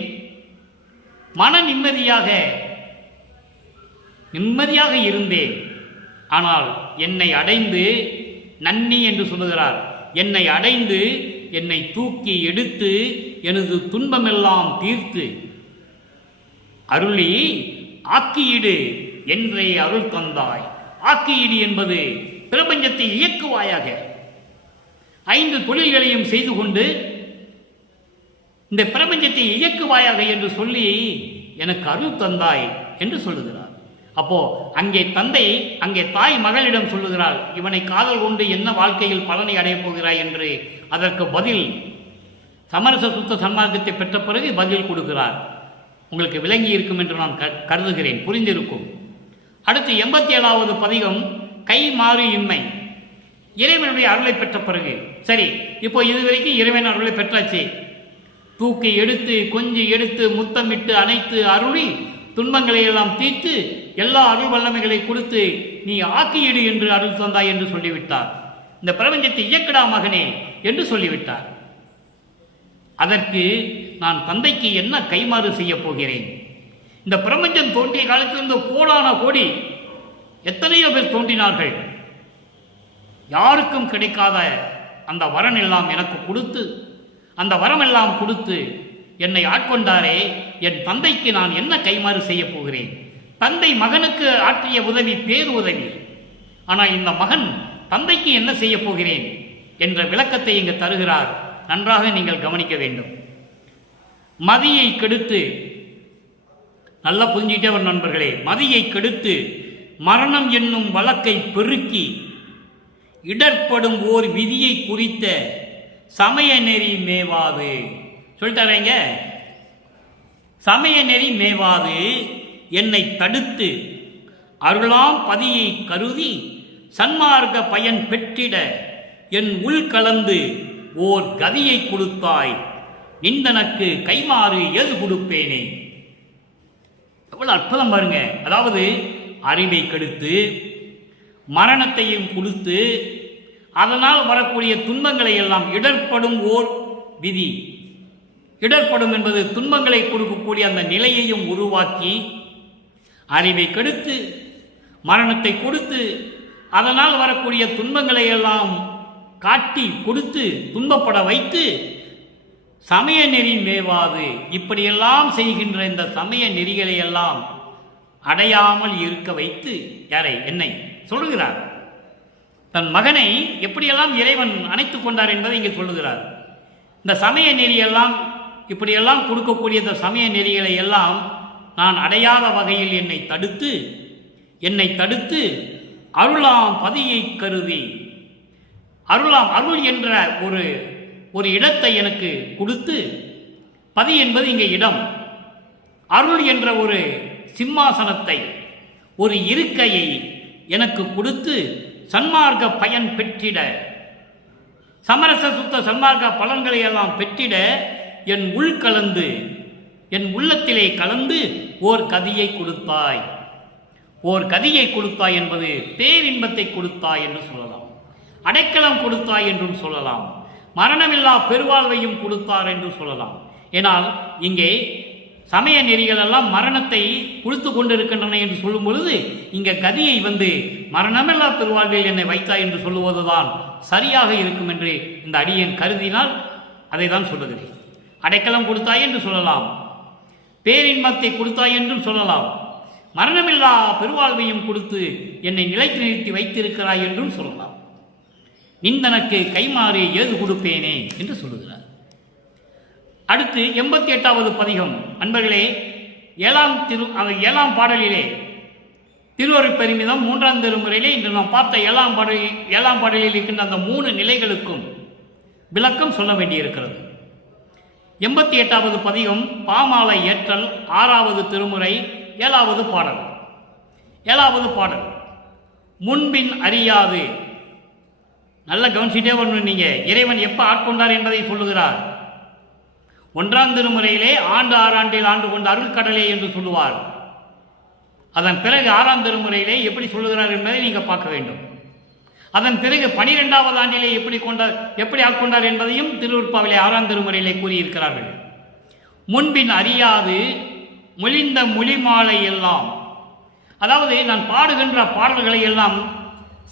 மன நிம்மதியாக இருந்தேன். ஆனால் என்னை அடைந்து, நன்னி என்று சொல்லுகிறார், என்னை அடைந்து என்னை தூக்கி எடுத்து எனது துன்பமெல்லாம் தீர்த்து அருளி ஆக்கியிடு என்றே அருள் தந்தாய். ஆக்கியிடு என்பது பிரபஞ்சத்தை இயக்குவாயாக, 5 தொழில்களையும் செய்து கொண்டு இந்த பிரபஞ்சத்தை இயக்குவாயாக என்று சொல்லி எனக்கு அருள் தந்தாய் என்று சொல்லுகிறார். அப்போ அங்கே தந்தை, அங்கே தாய் மகளிடம் சொல்லுகிறாள், இவனை காதல் கொண்டு என்ன வாழ்க்கையில் பலனை அடையப் போகிறாய் என்று. அதற்கு பதில் சமரச சுத்த சன்மார்க்கத்தை பெற்ற பிறகு பதில் கொடுக்கிறார். உங்களுக்கு விளங்கி இருக்கும் என்று நான் கருதுகிறேன், புரிந்திருக்கும். அடுத்து 87வது பதிகம் கை மாறு இன்மை. இறைவனுடைய அருளை பெற்ற பிறகு, சரி, இப்போ இதுவரைக்கும் இறைவன் அருளை பெற்றாச்சு. தூக்கி எடுத்து கொஞ்சி எடுத்து முத்தமிட்டு அணைத்து அருளி துன்பங்களை எல்லாம் தீர்த்து எல்லா அருள் வல்லமைகளை கொடுத்து நீ ஆக்கியிடு என்று அருள் தந்தாய் என்று சொல்லிவிட்டார். இந்த பிரபஞ்சத்தை இயக்கடா மகனே என்று சொல்லிவிட்டார். அதற்கு நான் தந்தைக்கு என்ன கைமாறு செய்ய போகிறேன்? இந்த பிரபஞ்சம் தோன்றிய காலத்திலிருந்து கோடான கோடி எத்தனையோ பேர் தோன்றினார்கள். யாருக்கும் கிடைக்காத அந்த வரன் எல்லாம் எனக்கு கொடுத்து, அந்த வரமெல்லாம் கொடுத்து என்னை ஆட்கொண்டாரே, என் தந்தைக்கு நான் என்ன கைமாறு செய்ய போகிறேன்? தந்தை மகனுக்கு ஆற்றிய உதவி பேர் உதவி. ஆனால் இந்த மகன் தந்தைக்கு என்ன செய்ய போகிறேன் என்ற விளக்கத்தை இங்கு தருகிறார். நன்றாக நீங்கள் கவனிக்க வேண்டும். மதியை கெடுத்து, நல்லா புரிஞ்சுக்கிட்டே வரும் நண்பர்களே, மதியை கெடுத்து மரணம் என்னும் வழக்கை பெருக்கி இடர்படும் ஓர் விதியை குறித்த சமய நெறி மேவாது. சொல்லிட்டாரேங்க, சமய நெறி மேவாது என்னை தடுத்து அருளாம் பதியை கருதி சன்மார்க்க பயன் பெற்றிட என் உள் கலந்து ஓர் கதியை கொடுத்தாய், நிந்தனக்கு கைமாறு எது கொடுப்பேனே. எவ்வளவு அற்புதம் பாருங்க. அதாவது அறிவை கெடுத்து மரணத்தையும் கொடுத்து அதனால் வரக்கூடிய துன்பங்களை எல்லாம், இடர்படும் ஓர் விதி, இடர்படும் என்பது துன்பங்களை கொடுக்கக்கூடிய அந்த நிலையையும் உருவாக்கி, அறிவை கெடுத்து மரணத்தை கொடுத்து அதனால் வரக்கூடிய துன்பங்களை எல்லாம் காட்டி கொடுத்து துன்பப்பட வைத்து சமய நெறி மேவாது, இப்படியெல்லாம் செய்கின்ற இந்த சமய நெறிகளை எல்லாம் அடையாமல் இருக்க வைத்து, யாரை? என்னை சொல்லுகிறார். தன் மகனை எப்படியெல்லாம் இறைவன் அணைத்துக் கொண்டார் என்பதை இங்கே சொல்லுகிறார். இந்த சமய நெறியெல்லாம், இப்படியெல்லாம் கொடுக்கக்கூடிய இந்த சமய நெறிகளை எல்லாம் நான் அடையாத வகையில் என்னை தடுத்து அருளாம் பதியை கருதி, அருளாம் அருள் என்ற ஒரு இடத்தை எனக்கு கொடுத்து, பதி என்பது இங்கே இடம், அருள் என்ற ஒரு சிம்மாசனத்தை, ஒரு இருக்கையை எனக்கு கொடுத்து சன்மார்க்க பயன் பெற்றிட, சமரச சுத்த சன்மார்க்க பலன்களை எல்லாம் பெற்றிட என் உள் கலந்து, என் உள்ளத்திலே கலந்து ஓர் கதியை கொடுத்தாய். ஓர் கதியை கொடுத்தாய் என்பது பேரின்பத்தை கொடுத்தாய் என்று சொல்லலாம், அடைக்கலம் கொடுத்தாய் என்றும் சொல்லலாம், மரணமில்லா பெருவாழ்வையும் கொடுத்தார் என்று சொல்லலாம். ஏனால் இங்கே சமய நெறிகள் எல்லாம் மரணத்தை கொடுத்து கொண்டிருக்கின்றன என்று சொல்லும் பொழுது இங்கே கதியை மரணமில்லா பெருவாழ்வில் என்னை வைத்தாய் என்று சொல்லுவதுதான் சரியாக இருக்கும் என்று இந்த அடியேன் கருதினால் அதை தான் சொல்லுகிறேன். அடைக்கலம் கொடுத்தாய் என்று சொல்லலாம், பேரின்பத்தை கொடுத்தாய் என்றும் சொல்லலாம், மரணமில்லா பெருவாழ்வையும் கொடுத்து என்னை நிலைத்து நிறுத்தி வைத்திருக்கிறாய் என்றும் சொல்லலாம். நிந்தனக்கு கைமாறு ஏது கொடுப்பேனே என்று சொல்லுகிறார். அடுத்து 88வது பதிகம். அன்பர்களே, 7ஆம் பாடலிலே திருவருட்பெருமிதம் 3ஆம் திருமுறையிலே இன்று நாம் பார்த்த 7ஆம் பாடலில் இருக்கின்ற அந்த 3 நிலைகளுக்கும் விளக்கம் சொல்ல வேண்டியிருக்கிறது. 88வது பதிகம் பாமாலை ஏற்றல், 6ஆவது திருமுறை, 7ஆவது பாடல். 7ஆவது பாடல் முன்பின் அறியாது. நல்ல கவனிச்சுட்டே வரணும் நீங்க. இறைவன் எப்ப ஆட்கொண்டார் என்பதை சொல்லுகிறார். 1ஆம் திருமுறையிலே ஆண்டு 6 ஆண்டில் ஆண்டு கொண்ட அருள் கடலே என்று சொல்லுவார். அதன் பிறகு 6ஆம் திருமுறையிலே எப்படி சொல்லுகிறார் என்பதை நீங்க பார்க்க வேண்டும். அதன் பிறகு 12வது ஆண்டிலே எப்படி ஆட்கொண்டார் என்பதையும் திருவருட்பாவிலே 6ஆம் திருமுறையிலே கூறியிருக்கிறார்கள். முன்பின் அறியாது மொழிந்த மொழிமாலை எல்லாம், அதாவது நான் பாடுகின்ற பாடல்களை எல்லாம்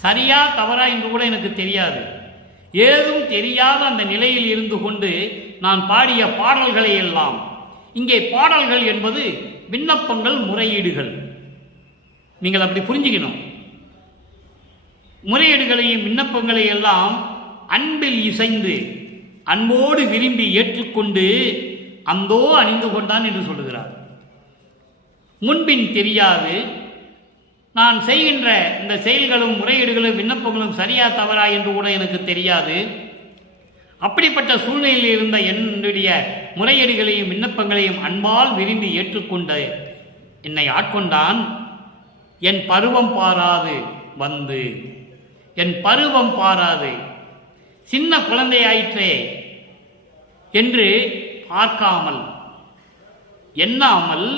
சரியா தவறா என்று கூட எனக்கு தெரியாது. ஏதும் தெரியாத அந்த நிலையில் இருந்து கொண்டு நான் பாடிய பாடல்களை எல்லாம், இங்கே பாடல்கள் என்பது விண்ணப்பங்கள், முறையீடுகள். நீங்கள் அப்படி புரிஞ்சுக்கணும். முறையீடுகளையும் விண்ணப்பங்களை எல்லாம் அன்பில் இசைந்து அன்போடு விரும்பி ஏற்றுக்கொண்டு அந்தோ அணிந்து கொண்டான் என்று சொல்லுகிறார். முன்பின் தெரியாது, நான் செய்கின்ற இந்த செயல்களும் முறையீடுகளும் விண்ணப்பங்களும் சரியா தவறா என்று கூட எனக்கு தெரியாது. அப்படிப்பட்ட சூழ்நிலையில் இருந்த என்னுடைய முறையீடுகளையும் விண்ணப்பங்களையும் அன்பால் விரும்பி ஏற்றுக்கொண்ட என்னை ஆட்கொண்டான். என் பருவம் பாராது வந்து, என் பருவம் பாராது, சின்ன குழந்தையாயிற்றே என்று பார்க்காமல், எண்ணாமல்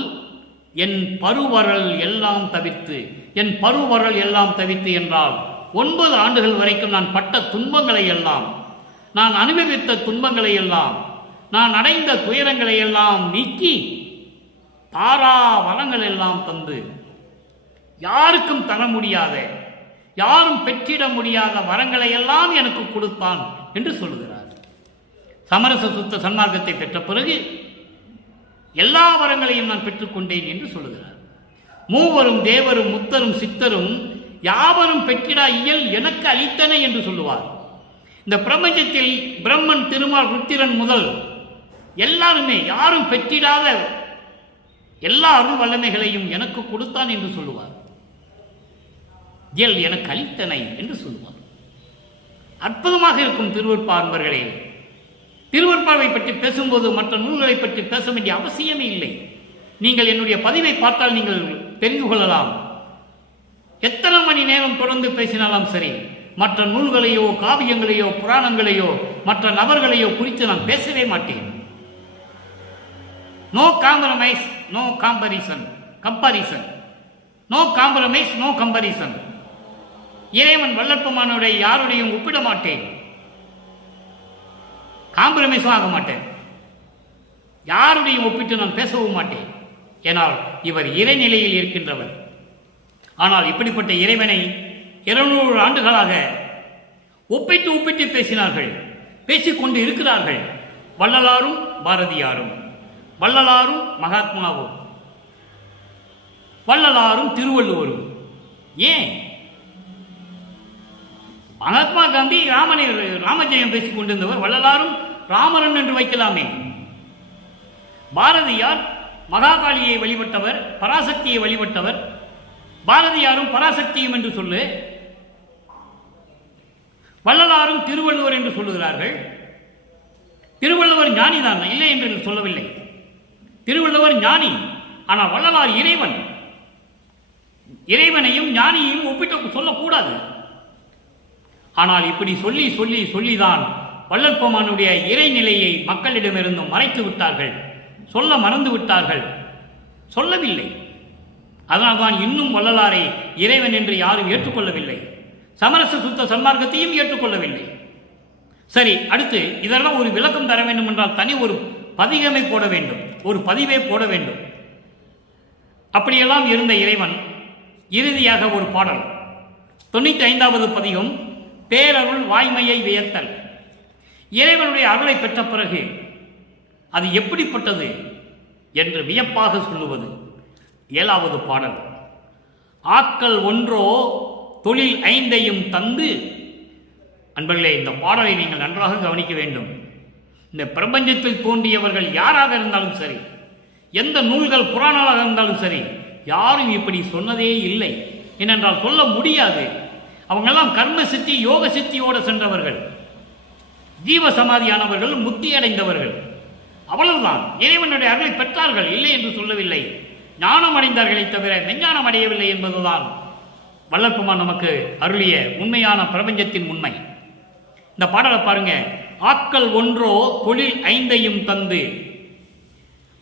என் பருவரல் எல்லாம் தவிர்த்து, என் பருவரல் எல்லாம் தவிர்த்து என்றால் 9 ஆண்டுகள் வரைக்கும் நான் பட்ட துன்பங்களை எல்லாம், நான் அனுபவித்த துன்பங்களை எல்லாம், நான் அடைந்த துயரங்களை எல்லாம் நீக்கி தாரா வளங்கள் எல்லாம் தந்து, யாருக்கும் தர முடியாத, யாரும் பெற்றிட முடியாத வரங்களை எல்லாம் எனக்கு கொடுத்தான் என்று சொல்லுகிறார். சமரச சுத்த சன்மார்க்கத்தை பெற்ற பிறகு எல்லா வரங்களையும் நான் பெற்றுக்கொண்டேன் என்று சொல்லுகிறார். மூவரும் தேவரும் முத்தரும் சித்தரும் யாவரும் பெற்றிடா இயல் எனக்கு அளித்தன என்று சொல்லுவார். இந்த பிரபஞ்சத்தில் பிரம்மன், திருமால், ருத்திரன் முதல் எல்லாருமே யாரும் பெற்றிடாத எல்லா அருள் வல்லமைகளையும் எனக்கு கொடுத்தான் என்று சொல்லுவார். இயல் எனக்கு அளித்தனை என்று சொல்லுவார். அற்புதமாக இருக்கும் திருவருட்பார்வர்களே. திருவருட்பாவை பற்றி பேசும்போது மற்ற நூல்களை பற்றி பேச வேண்டிய அவசியமே இல்லை. நீங்கள் என்னுடைய பதிவை பார்த்தால் நீங்கள் தெரிந்து கொள்ளலாம். எத்தனை மணி நேரம் தொடர்ந்து பேசினாலும் சரி, மற்ற நூல்களையோ காவியங்களையோ புராணங்களையோ மற்ற நபர்களையோ குறித்து நான் பேசவே மாட்டேன். No compromise, no comparison. No compromise, no comparison. இறைவன் வல்லற்பமானுடைய யாருடையும் ஒப்பிட மாட்டேன், காம்ப்ரமைஸும் ஆக மாட்டேன், யாருடையும் ஒப்பிட்டு நான் பேசவும் மாட்டேன். ஏனால் இவர் இறைநிலையில் இருக்கின்றவர். ஆனால் இப்படிப்பட்ட இறைவனை 200 ஆண்டுகளாக ஒப்பிட்டு பேசினார்கள், பேசிக்கொண்டு இருக்கிறார்கள். வள்ளலாரும் பாரதியாரும், வள்ளலாரும் மகாத்மாவும், வள்ளலாரும் திருவள்ளுவரும். ஏன் மகாத்மா காந்தி ராமஜெயம் பேசிக் கொண்டிருந்தவர், வள்ளலாரும் ராமரன் என்று வைக்கலாமே. பாரதியார் மகாகாளியை வழிபட்டவர், பராசக்தியை வழிபட்டவர். பாரதியாரும் பராசக்தியும் என்று சொல்லு, வள்ளலாரும் திருவள்ளுவர் என்று சொல்லுகிறார்கள். திருவள்ளுவர் ஞானிதான், இல்லை என்று சொல்லவில்லை. திருவள்ளுவர் ஞானி, ஆனால் வள்ளலார் இறைவன். இறைவனையும் ஞானியையும் ஒப்பிட்டு சொல்லக்கூடாது. ஆனால் இப்படி சொல்லி சொல்லி சொல்லிதான் வள்ளற்பெருமானுடைய இறைநிலையை மக்களிடமிருந்தும் மறைத்து விட்டார்கள், சொல்ல மறந்து விட்டார்கள், சொல்லவில்லை. அதனால்தான் இன்னும் வள்ளலாரை இறைவன் என்று யாரும் ஏற்றுக்கொள்ளவில்லை, சமரச சுத்த சன்மார்க்கத்தையும் ஏற்றுக்கொள்ளவில்லை. சரி, அடுத்து இதெல்லாம் ஒரு விளக்கம் தர வேண்டும் என்றால் தனி ஒரு பதிகமே போட வேண்டும், ஒரு பதிவே போட வேண்டும். அப்படியெல்லாம் இருந்த இறைவன் இறுதியாக ஒரு பாடல், 95வது பதிகம், பேரருள் வாய்மையை வியத்தல். இறைவனுடைய அருளை பெற்ற பிறகு அது எப்படிப்பட்டது என்று வியப்பாக சொல்லுவது 7வது பாடல். ஆக்கல் ஒன்றோ தொழில் 5ஐயும் தந்து. அன்பர்களே, இந்த பாடலை நீங்கள் நன்றாக கவனிக்க வேண்டும். இந்த பிரபஞ்சத்தில் தோன்றியவர்கள் யாராக இருந்தாலும் சரி, எந்த நூல்கள் புராணங்களாக இருந்தாலும் சரி, யாரும் இப்படி சொன்னதே இல்லை. ஏனென்றால் சொல்ல முடியாது. அவங்கெல்லாம் கர்ம சித்தி யோக சித்தியோடு சென்றவர்கள், ஜீவ சமாதியானவர்கள், முக்தி அடைந்தவர்கள். அவ்வளவுதான். இறைவனுடைய அருளை பெற்றார்கள், இல்லை என்று சொல்லவில்லை. ஞானம் அடைந்தார்களை தவிர மெஞ்ஞானம் அடையவில்லை என்பதுதான் வள்ளற்பெருமான் நமக்கு அருளிய உண்மையான பிரபஞ்சத்தின் உண்மை. இந்த பாடலை பாருங்க. ஆக்கல் ஒன்றோ தொழில் 5ஐயும் தந்து.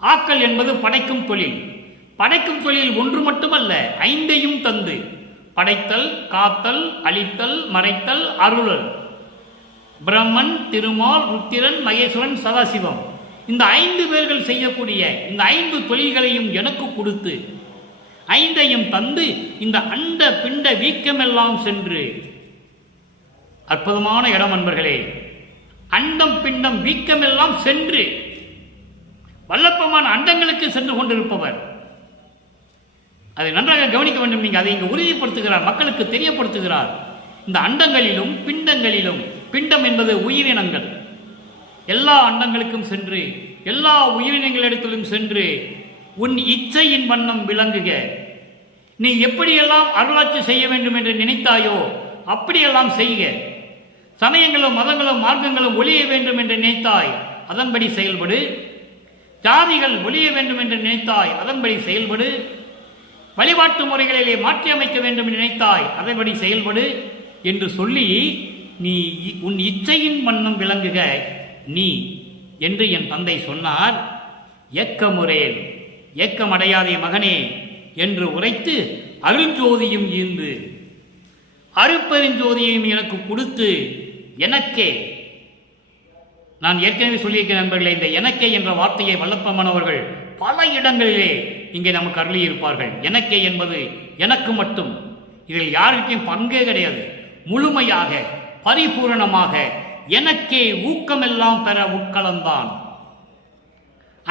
ஆக்கல் என்பது படைக்கும் தொழில். படைக்கும் தொழில் ஒன்று மட்டுமல்ல, 5ஐயும் தந்து. படைத்தல், காத்தல், அழித்தல், மறைத்தல், அருளல். பிரம்மன், திருமால், ருத்திரன், மகேஸ்வரன், சதாசிவம், இந்த 5 பேர்கள் செய்யக்கூடிய இந்த 5 தொழில்களையும் எனக்கு கொடுத்து 5ஐயும் தந்து இந்த அண்ட பிண்ட வீக்கமெல்லாம் சென்று. அற்புதமான இடம் அன்பர்களே. அண்டம் பிண்டம் வீக்கமெல்லாம் சென்று வல்லப்பெருமான் அண்டங்களுக்கு சென்று கொண்டிருப்பவர். அதை நன்றாக கவனிக்க வேண்டும். நீங்கள் அதை இங்கு உறுதிப்படுத்துகிறார், மக்களுக்கு தெரியப்படுத்துகிறார். இந்த அண்டங்களிலும் பிண்டங்களிலும், பிண்டம் என்பது உயிரினங்கள், எல்லா அண்டங்களுக்கும் சென்று எல்லா உயிரினங்களிடத்திலும் சென்று உன் இச்சையின் வண்ணம் விளங்குக. நீ எப்படியெல்லாம் அருளாட்சி செய்ய வேண்டும் என்று நினைத்தாயோ அப்படியெல்லாம் செய்க. சமயங்களும் மதங்களும் மார்க்கங்களும் ஒழிய வேண்டும் என்று நினைத்தாய், அதன்படி செயல்படு. ஜாதிகள் ஒழிய வேண்டும் என்று நினைத்தாய், அதன்படி செயல்படு. வழிபாட்டு முறைகளிலே மாற்றி அமைக்க வேண்டும் என்று நினைத்தாய், அதன்படி செயல்படு என்று சொல்லி, நீ உன் இச்சையின் வண்ணம் விளங்குக நீ என்று என் தந்தை சொன்னார். ஏக்கமுறேன், ஏக்கமடையாதே மகனே என்று உரைத்து அருள்ஜோதியும் ஈந்து அருப்பெருஞ்சோதியையும் எனக்கு கொடுத்து எனக்கே. நான் ஏற்கனவே சொல்லியிருக்கிறேன் நண்பர்களே, இந்த எனக்கே என்ற வார்த்தையை வல்லப்பெருமானவர்கள் பல இடங்களிலே இங்கே நமக்கு அருளியிருப்பார்கள். எனக்கே என்பது எனக்கு மட்டும், இதில் யாருக்கும் பங்கே கிடையாது. முழுமையாக பரிபூரணமாக எனக்கே ஊக்கமெல்லாம் பெற உட்கலந்தான்.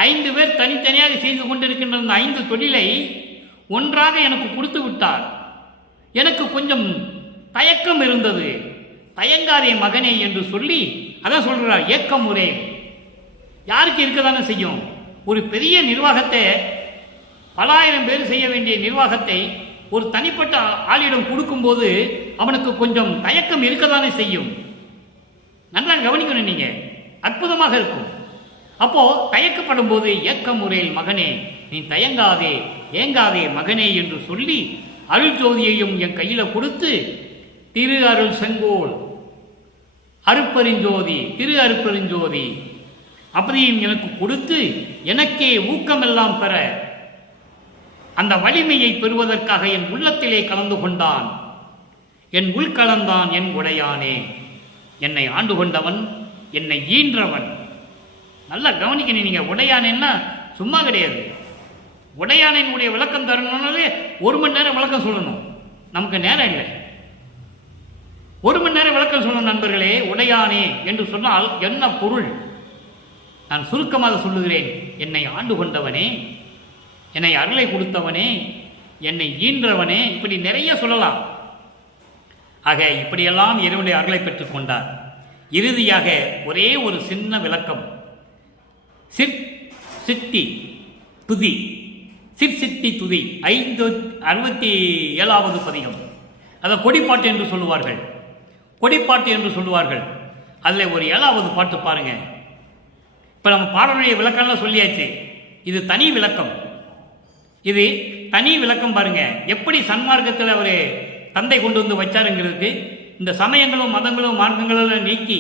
5 பேர் தனித்தனியாக செய்து கொண்டிருக்கின்ற அந்த 5 தொழிலை ஒன்றாக எனக்கு கொடுத்து விட்டார். எனக்கு கொஞ்சம் தயக்கம் இருந்தது. தயங்காதே மகனே என்று சொல்லி அதான் சொல்கிறார். ஏக்கம் முறை யாருக்கு இருக்கதானே செய்யும்? ஒரு பெரிய நிர்வாகத்தை, பல ஆயிரம் பேர் செய்ய வேண்டிய நிர்வாகத்தை ஒரு தனிப்பட்ட ஆளிடம் கொடுக்கும்போது அவனுக்கு கொஞ்சம் தயக்கம் இருக்கதானே செய்யும். நன்றாக கவனிக்கணும் நீங்க, அற்புதமாக இருக்கும். அப்போ தயக்கப்படும் போது ஏக்கம் முறையில் மகனே நீ தயங்காதே ஏங்காதே மகனே என்று சொல்லி அருள் ஜோதியையும் என் கையில கொடுத்து, திரு அருள் செங்கோல் அருப்பெருஞ்சோதி, திரு அருப்பெருஞ்சோதி அப்படியும் எனக்கு கொடுத்து எனக்கே ஊக்கமெல்லாம் பெற அந்த வலிமையை பெறுவதற்காக என் உள்ளத்திலே கலந்து கொண்டான். என் உள்கலந்தான் என் உடையானே. என்னை ஆண்டு கொண்டவன், என்னை ஈன்றவன். நல்லா கவனிக்கணும் நீங்க. உடையானேன்னா சும்மா கிடையாது. உடையானையினுடைய விளக்கம் தரணும்னாலே 1 மணி நேரம் விளக்கம் சொல்லணும். நமக்கு நேரம் இல்லை. 1 மணி நேரம் விளக்கம் சொல்லணும் நண்பர்களே. உடையானே என்று சொன்னால் என்ன பொருள்? நான் சுருக்கமாக சொல்லுகிறேன். என்னை ஆண்டு கொண்டவனே, என்னை அருளை கொடுத்தவனே, என்னை ஈன்றவனே, இப்படி நிறைய சொல்லலாம். ஆக இப்படியெல்லாம் இறைவனுடைய அருளை பெற்றுக் கொண்டார். இறுதியாக ஒரே ஒரு சின்ன விளக்கம். சித்தி துதி, சிற்சித்தி துதி 567வது பதிகம். அதை கொடிப்பாட்டு என்று சொல்லுவார்கள். கொடிப்பாட்டு என்று சொல்லுவார்கள். அதில் ஒரு 7வது பாட்டு பாருங்க. இப்போ நம்ம பாடலுடைய விளக்கம்லாம் சொல்லியாச்சு. இது தனி விளக்கம். இது தனி விளக்கம் பாருங்க. எப்படி சன்மார்க்கத்தில் அவர் தந்தை கொண்டு வந்து வச்சாருங்கிறதுக்கு இந்த சமயங்களும் மதங்களும் மார்க்கங்களும் நீக்கி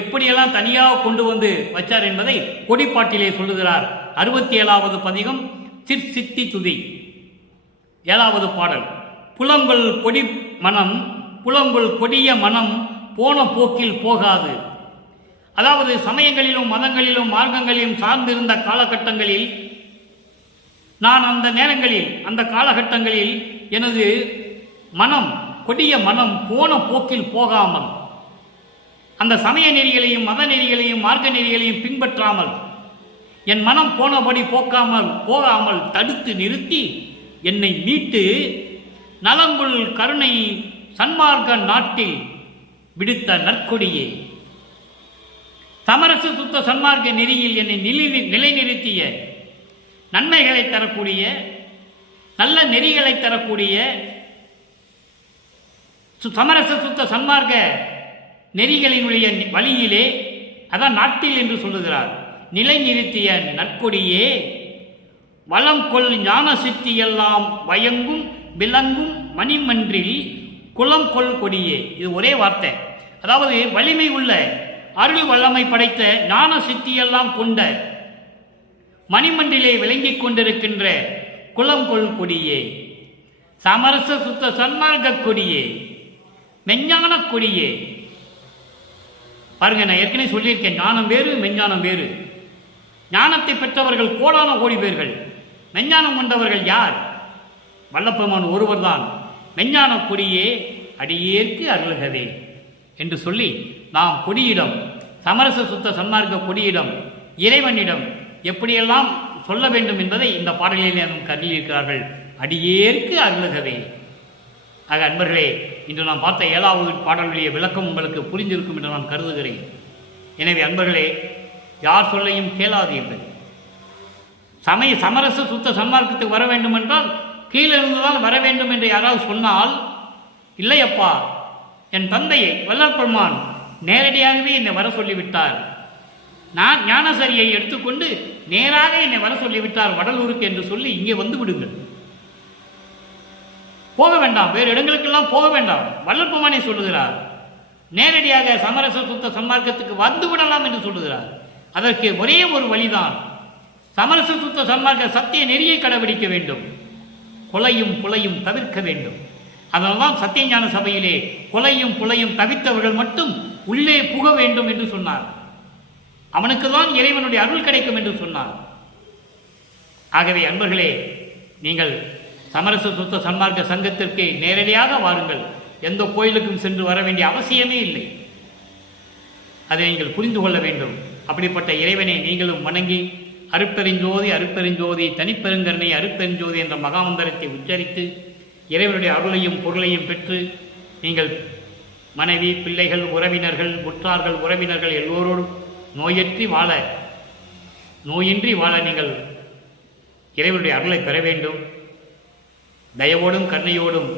எப்படியெல்லாம் தனியாக கொண்டு வந்து வச்சார் என்பதை கொடிப்பாட்டிலே சொல்லுகிறார். 67வது பதிகம் சிற்சித்தி துதி 7வது பாடல். புலங்கொள் கொடி மனம், புலங்கொள் கொடிய மனம் போன போக்கில் போகாது. அதாவது சமயங்களிலும் மதங்களிலும் மார்க்கங்களிலும் சார்ந்திருந்த காலகட்டங்களில் நான் அந்த நேரங்களில் அந்த காலகட்டங்களில் எனது மனம், கொடிய மனம் போன போக்கில் போகாமல், அந்த சமய நெறிகளையும் மத நெறிகளையும் மார்க்க நெறிகளையும் பின்பற்றாமல், என் மனம் போனபடி போகாமல் தடுத்து நிறுத்தி என்னை மீட்டு நலங்குள் கருணை சன்மார்க்க நாட்டில் விடுத்த நற்கொடியே, சமரச சுத்த சன்மார்க்க நெறியில் என்னை நிலைநிறுத்திய, நன்மைகளை தரக்கூடிய, நல்ல நெறிகளை தரக்கூடிய சமரச சுத்த சன்மார்க்க நெறிகளினுடைய வழியிலே, அதான் நாட்டில் என்று சொல்லுகிறார், நிலைநிறுத்திய நற்கொடியே, வளம் கொள் ஞான சித்தி எல்லாம் வயங்கும் விளங்கும் மணிமன்றில் குளம் கொள் கொடியே. இது ஒரே வார்த்தை. அதாவது வலிமை உள்ள அருள் வல்லமை படைத்த ஞான சித்தியெல்லாம் கொண்ட மணிமன்றிலே விளங்கிக் கொண்டிருக்கின்ற குளம் கொள் கொடியே, சமரச சுத்த சன்மார்க்க கொடியே, மெஞ்ஞான கொடியே. பாருங்க, நான் ஏற்கனவே சொல்லியிருக்கேன், ஞானம் வேறு மெஞ்ஞானம் வேறு. ஞானத்தை பெற்றவர்கள் கோடான கோடி பேர்கள். மெஞ்ஞானம் கொண்டவர்கள் யார்? வல்லப்பெருமான் ஒருவர் தான். மெஞ்ஞான கொடியே அடியேற்கு அருள்கவே என்று சொல்லி நாம் கொடியிடம், சமரச சுத்த சன்மார்க்க கொடியிடம், இறைவனிடம் எப்படியெல்லாம் சொல்ல வேண்டும் என்பதை இந்த பாடலிலே நாம் கருதியிருக்கிறார்கள். அடியேற்கு அருள்கவே. ஆக அன்பர்களே, இன்று நாம் பார்த்த 7வது பாடலுடைய விளக்கம் உங்களுக்கு புரிந்திருக்கும் என்று நான் கருதுகிறேன். எனவே அன்பர்களே, யார் சொல்லையும் கேளாதீர்கள். சமரச சுத்த சன்மார்க்கத்துக்கு வர வேண்டும் என்றால் கீழிருந்துதான் வர வேண்டும் என்று யாராவது சொன்னால், இல்லையப்பா, என் தந்தையை வல்லற்பெருமான் நேரடியாகவே என்னை வர சொல்லிவிட்டார், நான் ஞானசரியை எடுத்துக்கொண்டு நேராக என்னை வர சொல்லிவிட்டார் வடலூருக்கு என்று சொல்லி இங்கே வந்து விடுங்கள். போக வேண்டாம், வேறு இடங்களுக்கெல்லாம் போக வேண்டாம். வல்லற்பெருமானே சொல்லுகிறார், நேரடியாக சமரச சுத்த சன்மார்க்கத்துக்கு வந்து விடலாம் என்று சொல்லுகிறார். அதற்கு ஒரே ஒரு வழிதான், சமரச சுத்த சன்மார்க்க சத்திய நெறியை கடைபிடிக்க வேண்டும், கொலையும் புலையும் தவிர்க்க வேண்டும். அதனால்தான் சத்திய ஞான சபையிலே கொலையும் புலையும் தவிர்த்தவர்கள் மட்டும் உள்ளே புக வேண்டும் என்று சொன்னார். அவனுக்கு தான் இறைவனுடைய அருள் கிடைக்கும் என்று சொன்னார். ஆகவே அன்பர்களே, நீங்கள் சமரச சுத்த சன்மார்க்க சங்கத்திற்கு நேரடியாக வாருங்கள். எந்த கோயிலுக்கும் சென்று வர வேண்டிய அவசியமே இல்லை. அதை நீங்கள் புரிந்து கொள்ள வேண்டும். அப்படிப்பட்ட இறைவனை நீங்களும் வணங்கி அருட்பெருஞ்சோதி அருட்பெருஞ்சோதி தனிப்பெருங்கருணை அருட்பெருஞ்சோதி என்ற மகாமந்திரத்தை உச்சரித்து இறைவனுடைய அருளையும் பொருளையும் பெற்று நீங்கள் மனைவி, பிள்ளைகள், உறவினர்கள், உற்றார்கள், உறவினர்கள் எல்லோரோடும் நோயின்றி வாழ நீங்கள் இறைவனுடைய அருளை பெற வேண்டும். தயவோடும் கருணையோடும்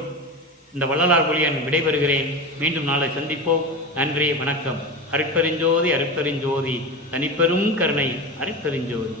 இந்த வள்ளலார் மொழியன் விடைபெறுகிறேன். மீண்டும் நாளை சந்திப்போம். நன்றி, வணக்கம். அருட்பெருஞ்சோதி அருட்பெருஞ்சோதி தனிப்பெரும் கருணை அருட்பெருஞ்சோதி.